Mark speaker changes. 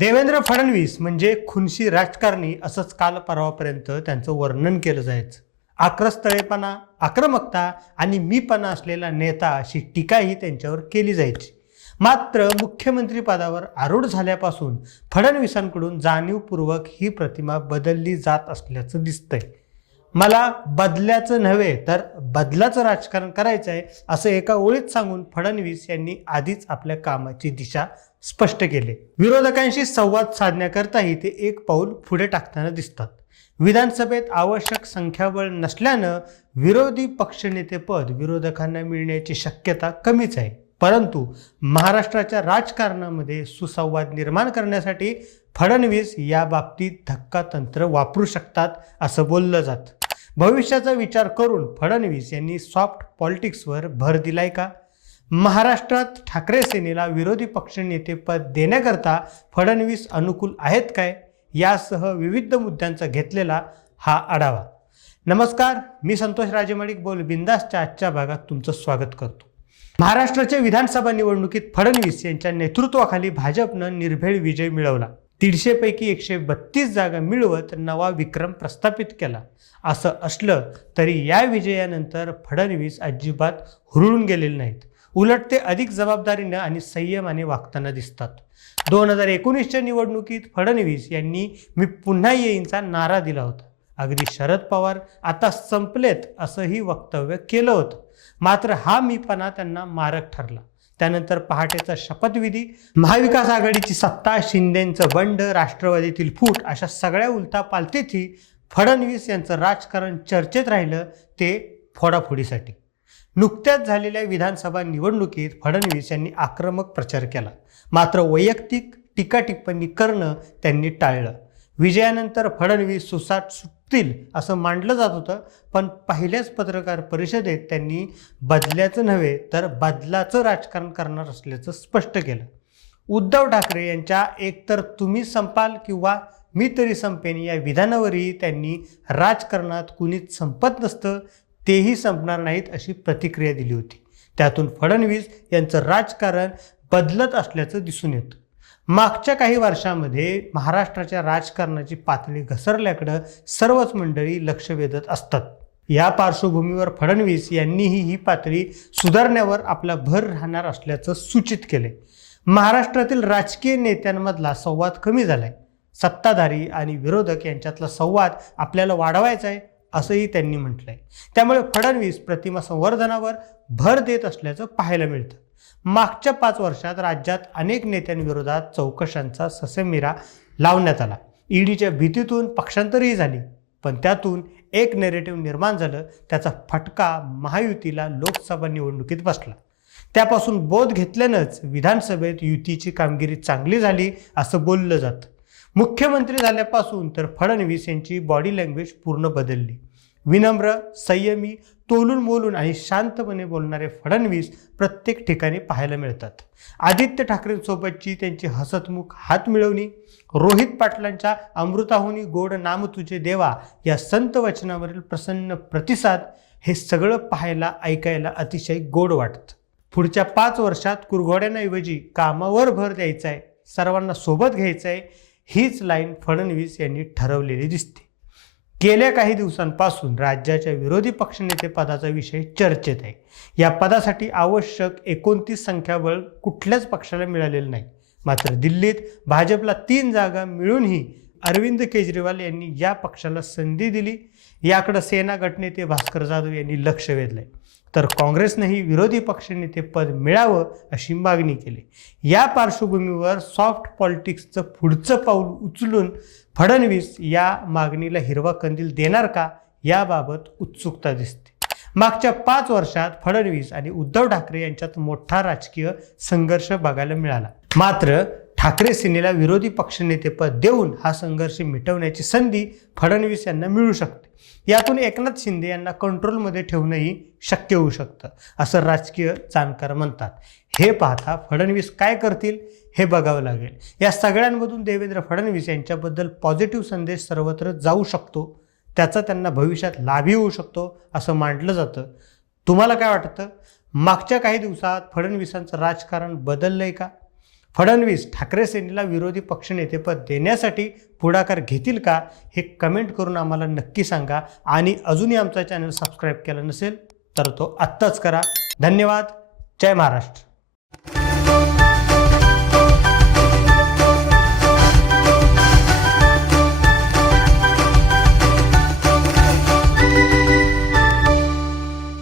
Speaker 1: देवेंद्र फडणवीस म्हणजे खुनशी राजकारणी असंच काल परवापर्यंत त्यांचं वर्णन केलं जायचं. आक्रस्तळेपणा आक्रमकता आणि मीपणा असलेला नेता अशी टीकाही त्यांच्यावर केली जायची. मात्र मुख्यमंत्री पदावर आरूढ झाल्यापासून फडणवीसांकडून जाणीवपूर्वक ही प्रतिमा बदलली जात असल्याचं दिसतंय. मला बदल्याचं नव्हे तर बदलाचं राजकारण करायचं आहे असं एका ओळीत सांगून फडणवीस यांनी आधीच आपल्या कामाची दिशा स्पष्ट केले. विरोधकांशी संवाद साधण्याकरताही ते एक पाऊल पुढे टाकताना दिसतात. विधानसभेत आवश्यक संख्याबळ नसल्यानं विरोधी पक्षनेतेपद विरोधकांना मिळण्याची शक्यता कमीच आहे. परंतु महाराष्ट्राच्या राजकारणामध्ये सुसंवाद निर्माण करण्यासाठी फडणवीस या बाबतीत धक्का तंत्र वापरू शकतात असं बोललं जातं. भविष्याचा विचार करून फडणवीस यांनी सॉफ्ट पॉलिटिक्सवर भर दिलाय का? महाराष्ट्रात ठाकरे सेनेला विरोधी पक्षनेतेपद देण्याकरता फडणवीस अनुकूल आहेत काय? यासह विविध मुद्द्यांचा घेतलेला हा आढावा. नमस्कार मी संतोष राजेमणिक बोल बिंदासच्या आजच्या भागात तुमचं स्वागत करतो. महाराष्ट्राच्या विधानसभा निवडणुकीत फडणवीस यांच्या नेतृत्वाखाली भाजपनं निर्भेळ विजय मिळवला. दीडशेपैकी एकशे बत्तीस जागा मिळवत नवा विक्रम प्रस्थापित केला. असं असलं तरी या विजयानंतर फडणवीस अजिबात हुरळून गेलेले नाहीत. उलट ते अधिक जबाबदारीनं आणि संयमाने वागताना दिसतात. दोन हजार एकोणीसच्या निवडणुकीत फडणवीस यांनी मी पुन्हा येईनचा नारा दिला होता. अगदी शरद पवार आता संपलेत असंही वक्तव्य केलं होतं. मात्र हा मीपणा त्यांना मारक ठरला. त्यानंतर पहाटेचा शपथविधी महाविकास आघाडीची सत्ता शिंदेचं बंड राष्ट्रवादीतील फूट अशा सगळ्या उलथापालथीतही फडणवीस यांचं राजकारण चर्चेत राहिलं ते फोडाफोडीसाठी. नुकत्याच झालेल्या विधानसभा निवडणुकीत फडणवीस यांनी आक्रमक प्रचार केला. मात्र वैयक्तिक टीका टिप्पणी करणं त्यांनी टाळलं. विजयानंतर फडणवीस सुसाट सुटतील असं मांडलं जात होतं पण पहिल्याच पत्रकार परिषदेत त्यांनी बदल्याचं नव्हे तर बदलाचं राजकारण करणार असल्याचं स्पष्ट केलं. उद्धव ठाकरे यांच्या एकतर तुम्ही संपाल किंवा मी तरी संपेन या विधानावरही त्यांनी राजकारणात कुणीच संपत नसतं तेही संपणार नाहीत अशी प्रतिक्रिया दिली होती. त्यातून फडणवीस यांचं राजकारण बदलत असल्याचं दिसून येतं. मागच्या काही वर्षामध्ये महाराष्ट्राच्या राजकारणाची पातळी घसरल्याकडं सर्वच मंडळी लक्ष वेधत असतात. या पार्श्वभूमीवर फडणवीस यांनीही ही पातळी सुधारण्यावर आपला भर राहणार असल्याचं सूचित केले महाराष्ट्रातील राजकीय नेत्यांमधला संवाद कमी झालाय. सत्ताधारी आणि विरोधक यांच्यातला संवाद आपल्याला वाढवायचा आहे असंही त्यांनी म्हटलंय. त्यामुळे फडणवीस प्रतिमा संवर्धनावर भर देत असल्याचं पाहायला मिळतं. मागच्या पाच वर्षात राज्यात अनेक नेत्यांविरोधात चौकशांचा ससेमिरा लावण्यात आला. ईडीच्या भीतीतून पक्षांतरही झाली. पण त्यातून एक नेरेटिव्ह निर्माण झालं. त्याचा फटका महायुतीला लोकसभा निवडणुकीत बसला. त्यापासून बोध घेतल्यानंच विधानसभेत युतीची कामगिरी चांगली झाली असं बोललं जातं. मुख्यमंत्री झाल्यापासून तर फडणवीस यांची बॉडी लँग्वेज पूर्ण बदलली. विनम्र संयमी तोलून मोलून आणि शांतपणे बोलणारे फडणवीस प्रत्येक ठिकाणी पाहायला मिळतात. आदित्य ठाकरेंसोबतची त्यांची हसतमुख हात मिळवणी रोहित पाटलांच्या अमृताहुनी गोड नाम तुझे देवा या संत वचनावरील प्रसन्न प्रतिसाद हे सगळं पाहायला ऐकायला अतिशय गोड वाटतं. पुढच्या पाच वर्षात कुरघोड्यांऐवजी कामावर भर द्यायचा आहे सर्वांना सोबत घ्यायचं आहे हीच लाईन फडणवीस यांनी ठरवलेली दिसते. गेल्या काही दिवसांपासून राज्याच्या विरोधी पक्षनेते पदाचा विषय चर्चेत आहे. या पदासाठी आवश्यक एकोणतीस संख्याबळ कुठल्याच पक्षाला मिळालेलं नाही. मात्र दिल्लीत भाजपला तीन जागा मिळूनही अरविंद केजरीवाल यांनी या पक्षाला संधी दिली. याकडं सेना गटनेते भास्कर जाधव यांनी लक्ष वेधलं आहे तर काँग्रेसनंही विरोधी पक्षनेते पद मिळावं अशी मागणी केली. या पार्श्वभूमीवर सॉफ्ट पॉलिटिक्सचं पुढचं पाऊल उचलून फडणवीस या मागणीला हिरवा कंदील देणार का याबाबत उत्सुकता दिसते. मागच्या पाच वर्षात फडणवीस आणि उद्धव ठाकरे यांच्यात मोठा राजकीय संघर्ष बघायला मिळाला. मात्र ठाकरे सेनेला विरोधी पक्षनेतेपद देऊन हा संघर्ष मिटवण्याची संधी फडणवीस यांना मिळू शकते. यातून एकनाथ शिंदे यांना कंट्रोलमध्ये ठेवणंही शक्य होऊ शकतं असं राजकीय जाणकार म्हणतात. हे पाहता फडणवीस काय करतील हे बघावं लागेल. या सगळ्यांमधून देवेंद्र फडणवीस यांच्याबद्दल पॉझिटिव्ह संदेश सर्वत्र जाऊ शकतो त्याचा त्यांना भविष्यात लाभही होऊ शकतो असं मांडलं जातं. तुम्हाला काय वाटतं? मागच्या काही दिवसात फडणवीसांचं राजकारण बदललं आहे का? फडणवीस ठाकरे सेनेला विरोधी पक्षनेतेपद देण्यासाठी पुढाकार घेतील का हे कमेंट करून आम्हाला नक्की सांगा. आणि अजूनही आमचा चॅनल सबस्क्राईब केला नसेल तर तो आत्ताच करा. धन्यवाद. जय महाराष्ट्र.